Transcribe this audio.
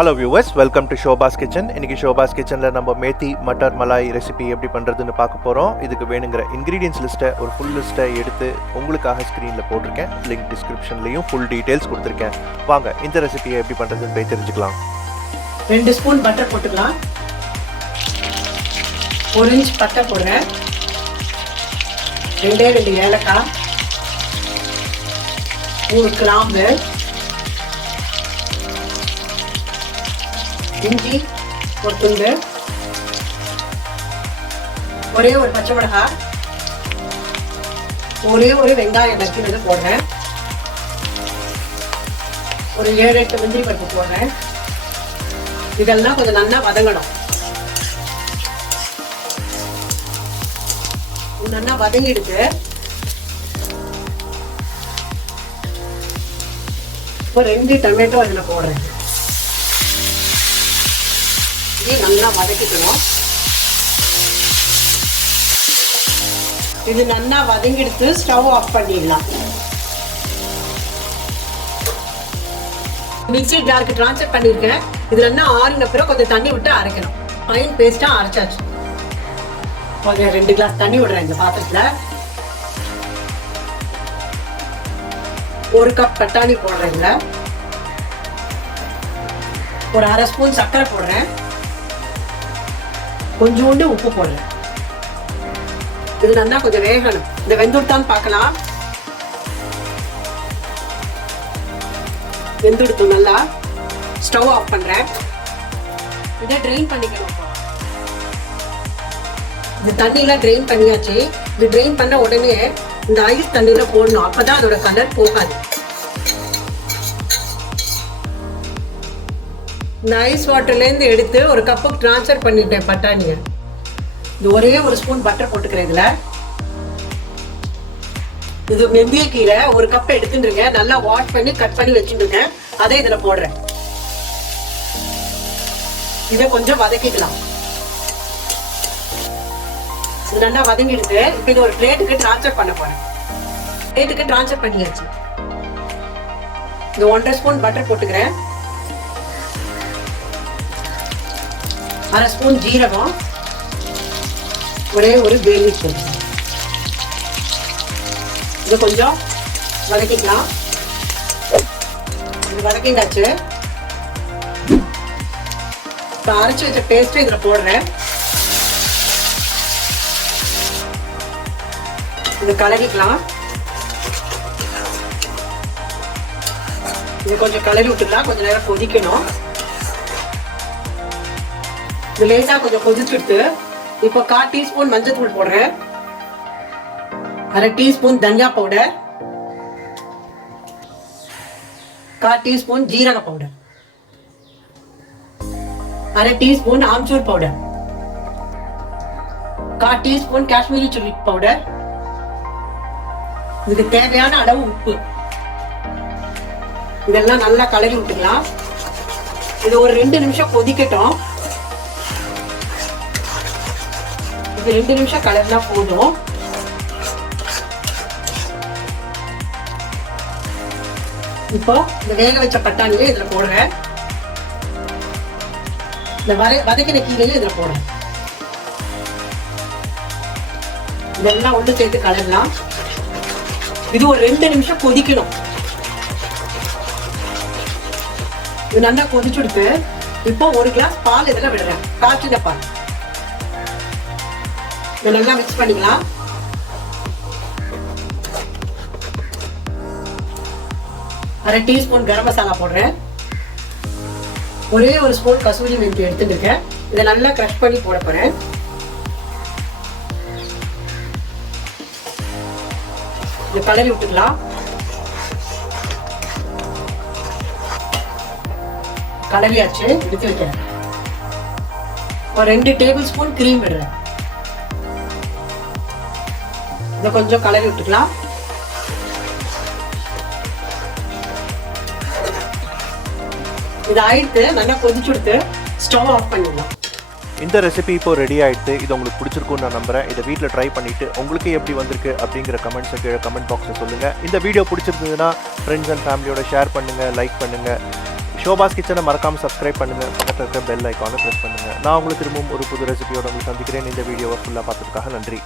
Hello viewers, welcome to Shobha's Kitchen. இன்னைக்கு Shobha's Kitchenல நம்ம Methi Mutter Malai recipe எப்படி பண்றதுன்னு பார்க்க போறோம். இதுக்கு வேணுங்கிற இன்கிரிடியன்ட்ஸ் லிஸ்ட்டை ஒரு ஃபுல் லிஸ்ட்டை எடுத்து உங்களுக்காக ஸ்கிரீன்ல போட்டிருக்கேன். லிங்க் டிஸ்கிரிப்ஷன்லயும் ஃபுல் டீடைல்ஸ் கொடுத்திருக்கேன். வாங்க இந்த ரெசிபியை எப்படி பண்றதுன்னு போய் தெரிஞ்சுக்கலாம். 2 ஸ்பூன் பட்டர் போட்டுக்கலாம். 1 இன்ச் பட்டை போடுறேன். 2 ஏலக்காய், 3 கிராம்பு, இஞ்சி ஒரு துண்டு, ஒரே ஒரு பச்சை மிளகாய், ஒரே ஒரு வெங்காயம் நறுக்கினது போடுறேன். ஒரு 7-8 முந்திரி பருப்பு போடுறேன். இதெல்லாம் கொஞ்சம் நல்லா வதங்கணும். நல்லா வதங்கிடுது. இப்போ 2 டொமேட்டோ அதில் போடுறேன். நல்லா வதக்கிக்கணும். இது நல்லா வதங்கிடுத்து ஸ்டவ் ஆஃப் பண்ணிடலாம். மிக்ஸி ஜாருக்கு ட்ரான்ஸ்ஃபர் பண்ணிருக்கேன். இது நல்லா ஆறின பிறகு கொஞ்சம் தண்ணி விட்டு அரைக்கணும். ஃபைன் பேஸ்டா அரைச்சாச்சு. கொஞ்சம் 2 கிளாஸ் தண்ணி விடுறேன் இந்த பாத்திரத்துல. 1 கப் பட்டாணி போடுறேன். இதுல ஒரு 1/2 ஸ்பூன் சர்க்கரை போடுறேன். கொஞ்சோண்டு உப்பு போடுறேன். இது நல்லா கொஞ்சம் வேகணும். இந்த வெந்துடுத்தான்னு பார்க்கலாம். வெந்துடுத்தோம் நல்லா. ஸ்டவ் ஆஃப் பண்றேன். இதை ட்ரெயின் பண்ணிக்கணும். இந்த தண்ணியெல்லாம் ட்ரெயின் பண்ணியாச்சு. இது ட்ரெயின் பண்ண உடனே இந்த ஐஸ் தண்ணியில போடணும். அப்பதான் அதோட கலர் போகாது. இந்த ஐஸ் வாட்டர்லேருந்து எடுத்து ஒரு கப்புக்கு ட்ரான்ஸ்ஃபர் பண்ணிட்டேன் பட்டாணியை. இது ஒரே ஒரு ஸ்பூன் பட்டர் போட்டுக்கிறேன். இதில் இது மெந்திய கீரை 1 கப் எடுத்துட்டுருங்க. நல்லா வாஷ் பண்ணி கட் பண்ணி வச்சுட்டுருங்க. அதை இதில் போடுறேன். இதை கொஞ்சம் வதக்கிக்கலாம். இது நல்லா வதங்கிடுது. இப்போ இது ஒரு பிளேட்டுக்கு ட்ரான்ஸ்ஃபர் பண்ண போறேன். பிளேட்டுக்கு ட்ரான்ஸ்ஃபர் பண்ணியாச்சு. இது 1.5 ஸ்பூன் பட்டர் போட்டுக்கிறேன். 1/2 ஸ்பூன் ஜீரகம், ஒரே ஒரு பேலி போட்டு இது கொஞ்சம் வதக்கிக்கலாம். இது வதக்கிண்டாச்சு. இப்போ அரைச்சி வச்ச பேஸ்ட் இதில் போடுறேன். இது கலரிக்கலாம். இது கொஞ்சம் கலரி விட்டுக்கலாம். கொஞ்சம் நேரம் கொதிக்கணும். இது லேசா கொஞ்சம் கொதிச்சுட்டு இப்போ 1/4 டீஸ்பூன் மஞ்சள் தூள் போடுறேன். 1/2 டீஸ்பூன் தனியா பவுடர், 1/4 டீஸ்பூன் ஜீரக powder, 1/2 teaspoon amchur powder, 1/4 teaspoon Kashmiri chilli powder. இதுக்கு தேவையான அளவு உப்பு. இதெல்லாம் நல்லா கலரி விட்டுக்கலாம். இது ஒரு 2 நிமிஷம் கொதிக்கட்டும். இது 2 நிமிஷம் கலர்னா போதும். இப்போ இந்த வேக வச்ச பட்டாணியை இதுல போடுறேன். இந்த வதக்கின கீரையும் இதுல போடுறேன். இதெல்லாம் ஒன்று சேர்த்து கலரலாம். இது ஒரு 2 நிமிஷம் கொதிக்கணும். இது நல்லா கொதிச்சுடுத்து. இப்போ 1 கிளாஸ் பால் இதுல விடுறேன். காய்ச்சின பால். நல்லா மிக்ஸ் பண்ணிக்கலாம். அரை டீஸ்பூன் கரம் மசாலா போடுறேன். ஒரே ஒரு ஸ்பூன் கசூரி மெத்தி எடுத்துட்டு இருக்கேன். இதை நல்லா கிரஷ் பண்ணி போட போறேன். இதை கலரி விட்டுக்கலாம். கலரியாச்சு. எடுத்து வைக்கிறேன். ஒரு 2 டேபிள் ஸ்பூன் கிரீம் விடுறேன். இதை கொஞ்சம் கலரி விட்டுக்கலாம். இது ஆயிடுத்து. நல்லா கொதிச்சுடுத்து ஸ்டவ் ஆஃப் பண்ணிடலாம். இந்த ரெசிபி இப்போ ரெடி ஆகிடுது. இது உங்களுக்கு பிடிச்சிருக்குன்னு நான் நம்புகிறேன். இதை வீட்டில் ட்ரை பண்ணிவிட்டு உங்களுக்கு எப்படி வந்திருக்கு அப்படிங்கிற கமெண்ட்ஸை கீழே கமெண்ட் பாக்ஸில் சொல்லுங்கள். இந்த வீடியோ பிடிச்சிருந்ததுன்னா ஃப்ரெண்ட்ஸ் அண்ட் ஃபேமிலியோட ஷேர் பண்ணுங்கள், லைக் பண்ணுங்கள். ஷோபாஸ் கிச்சனை மறக்காமல் சப்ஸ்கிரைப் பண்ணுங்கள், பக்கத்தில் இருக்க பெல் ஐக்கானை ப்ரெஸ் பண்ணுங்கள். நான் உங்களுக்கு திரும்பவும் ஒரு புது ரெசிபியோட உங்களுக்கு சந்திக்கிறேன். இந்த வீடியோவை ஃபுல்லாக பார்த்ததுக்காக நன்றி.